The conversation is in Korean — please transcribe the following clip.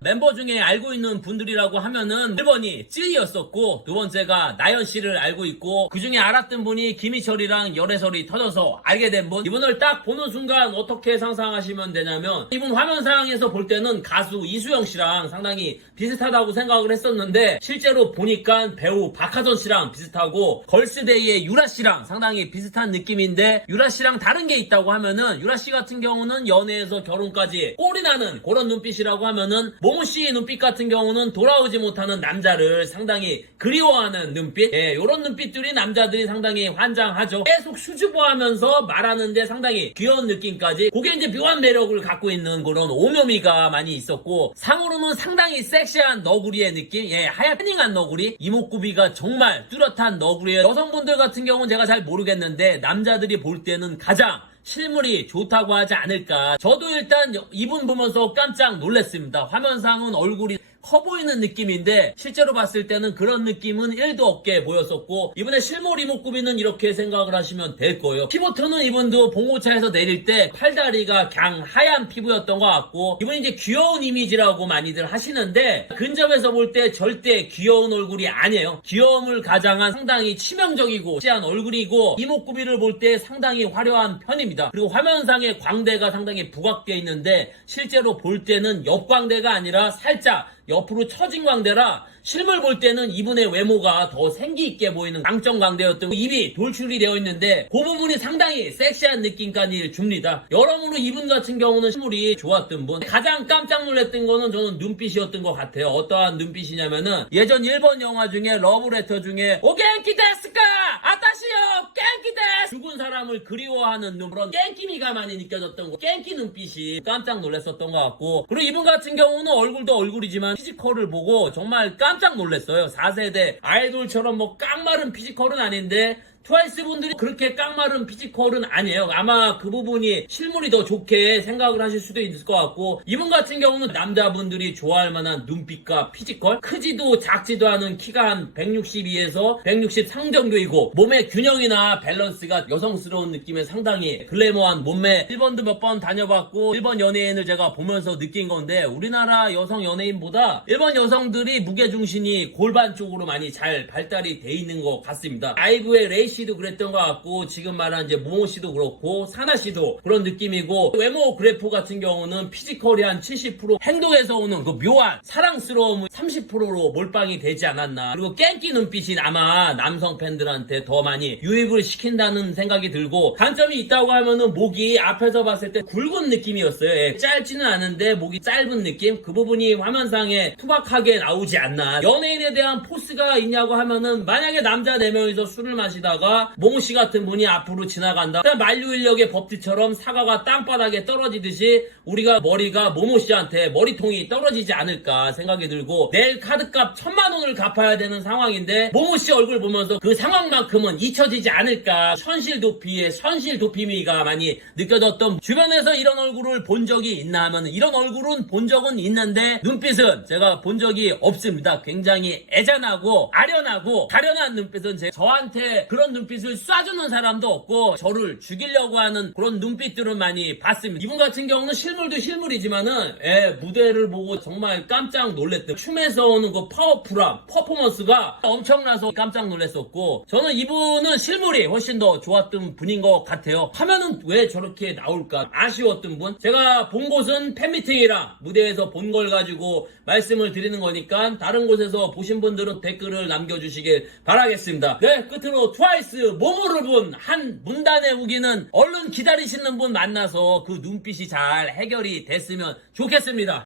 멤버 중에 알고 있는 분들이라고 하면은 1번이 쯔이였었고, 두 번째가 나연씨를 알고 있고, 그 중에 알았던 분이 김희철이랑 열애설이 터져서 알게 된 분. 이분을 딱 보는 순간 어떻게 상상하시면 되냐면, 이분 화면상에서 볼 때는 가수 이수영씨랑 상당히 비슷하다고 생각을 했었는데, 실제로 보니까 배우 박하전씨랑 비슷하고, 걸스데이의 유라씨랑 상당히 비슷한 느낌인데, 유라씨랑 다른 게 있다고 하면은, 유라씨 같은 경우는 연애에서 결혼까지 꼴이 나는 그런 눈빛이라고 하면은, 모모씨의 눈빛 같은 경우는 돌아오지 못하는 남자를 상당히 그리워하는 눈빛. 이런 눈빛들이 남자들이 상당히 환장하죠. 계속 수줍어하면서 말하는데 상당히 귀여운 느낌까지, 그게 이제 묘한 매력을 갖고 있는 그런 오묘미가 많이 있었고, 상으로는 상당히 섹시한 너구리의 느낌. 하얀 패닝한 너구리, 이목구비가 정말 뚜렷한 너구리예요. 여성분들 같은 경우는 제가 잘 모르겠는데 남자들이 볼 때는 가장 실물이 좋다고 하지 않을까. 저도 일단 이분 보면서 깜짝 놀랐습니다. 화면상은 얼굴이 커 보이는 느낌인데 실제로 봤을 때는 그런 느낌은 1도 없게 보였었고, 이분의 실물 이목구비는 이렇게 생각을 하시면 될 거예요. 피부톤은 이분도 봉고차에서 내릴 때 팔다리가 그냥 하얀 피부였던 것 같고, 이분이 이제 귀여운 이미지라고 많이들 하시는데 근접해서 볼 때 절대 귀여운 얼굴이 아니에요. 귀여움을 가장한 상당히 치명적이고 섹시한 얼굴이고, 이목구비를 볼 때 상당히 화려한 편입니다. 그리고 화면상의 광대가 상당히 부각되어 있는데 실제로 볼 때는 옆광대가 아니라 살짝 옆으로 처진 광대라 실물 볼 때는 이분의 외모가 더 생기 있게 보이는 강점 광대였던, 입이 돌출이 되어 있는데 그 부분이 상당히 섹시한 느낌까지 줍니다. 여러모로 이분 같은 경우는 실물이 좋았던 분. 가장 깜짝 놀랐던 거는 저는 눈빛이었던 것 같아요. 어떠한 눈빛이냐면은 예전 일본 영화 중에 러브레터 중에 오겐키 데스까 아타시요 겐키 데스, 죽은 사람을 그리워하는 그런 깽기미가 많이 느껴졌던 거, 깽기 눈빛이 깜짝 놀랐었던 것 같고, 그리고 이분 같은 경우는 얼굴도 얼굴이지만 피지컬을 보고 정말 깜짝 놀랐어요. 4세대 아이돌처럼 뭐 깡마른 피지컬은 아닌데 트와이스 분들이 그렇게 깡마른 피지컬은 아니에요. 아마 그 부분이 실물이 더 좋게 생각을 하실 수도 있을 것 같고, 이분 같은 경우는 남자분들이 좋아할 만한 눈빛과 피지컬, 크지도 작지도 않은 키가 한 162에서 163 정도이고, 몸의 균형이나 밸런스가 여성스러운 느낌의 상당히 글래머한 몸매. 일본도 몇 번 다녀봤고 일본 연예인을 제가 보면서 느낀 건데, 우리나라 여성 연예인보다 일본 여성들이 무게중심이 골반 쪽으로 많이 잘 발달이 돼 있는 것 같습니다. 아이브의 레이 씨도 그랬던 것 같고, 지금 말한 이제 모모 씨도 그렇고 사나 씨도 그런 느낌이고, 외모 그래프 같은 경우는 피지컬이 한 70%, 행동에서 오는 그 묘한 사랑스러움은 30%로 몰빵이 되지 않았나. 그리고 깽기 눈빛이 아마 남성 팬들한테 더 많이 유입을 시킨다는 생각이 들고, 단점이 있다고 하면은 목이 앞에서 봤을 때 굵은 느낌이었어요. 짧지는 않은데 목이 짧은 느낌, 그 부분이 화면상에 투박하게 나오지 않나. 연예인에 대한 포스가 있냐고 하면은, 만약에 남자 4명이서 술을 마시다가 모모씨 같은 분이 앞으로 지나간다, 만류인력의 법칙처럼 사과가 땅바닥에 떨어지듯이 우리가 머리가 모모씨한테 머리통이 떨어지지 않을까 생각이 들고, 내일 카드값 1000만원을 갚아야 되는 상황인데 모모씨 얼굴 보면서 그 상황만큼은 잊혀지지 않을까. 현실 도피의 현실 도피미가 많이 느껴졌던, 주변에서 이런 얼굴을 본 적이 있나 하면 이런 얼굴은 본 적은 있는데 눈빛은 제가 본 적이 없습니다. 굉장히 애잔하고 아련하고 가련한 눈빛은 저한테 그런 눈빛을 쏴주는 사람도 없고 저를 죽이려고 하는 그런 눈빛들은 많이 봤습니다. 이분 같은 경우는 실물도 실물이지만은 무대를 보고 정말 깜짝 놀랐던, 춤에서 오는 그 파워풀함, 퍼포먼스가 엄청나서 깜짝 놀랐었고, 저는 이분은 실물이 훨씬 더 좋았던 분인 것 같아요. 화면은 왜 저렇게 나올까 아쉬웠던 분. 제가 본 곳은 팬미팅이랑 무대에서 본 걸 가지고 말씀을 드리는 거니까 다른 곳에서 보신 분들은 댓글을 남겨주시길 바라겠습니다. 끝으로 트와이스 모모를 본 한 문단의 후기는, 얼른 기다리시는 분 만나서 그 눈빛이 잘 해결이 됐으면 좋겠습니다.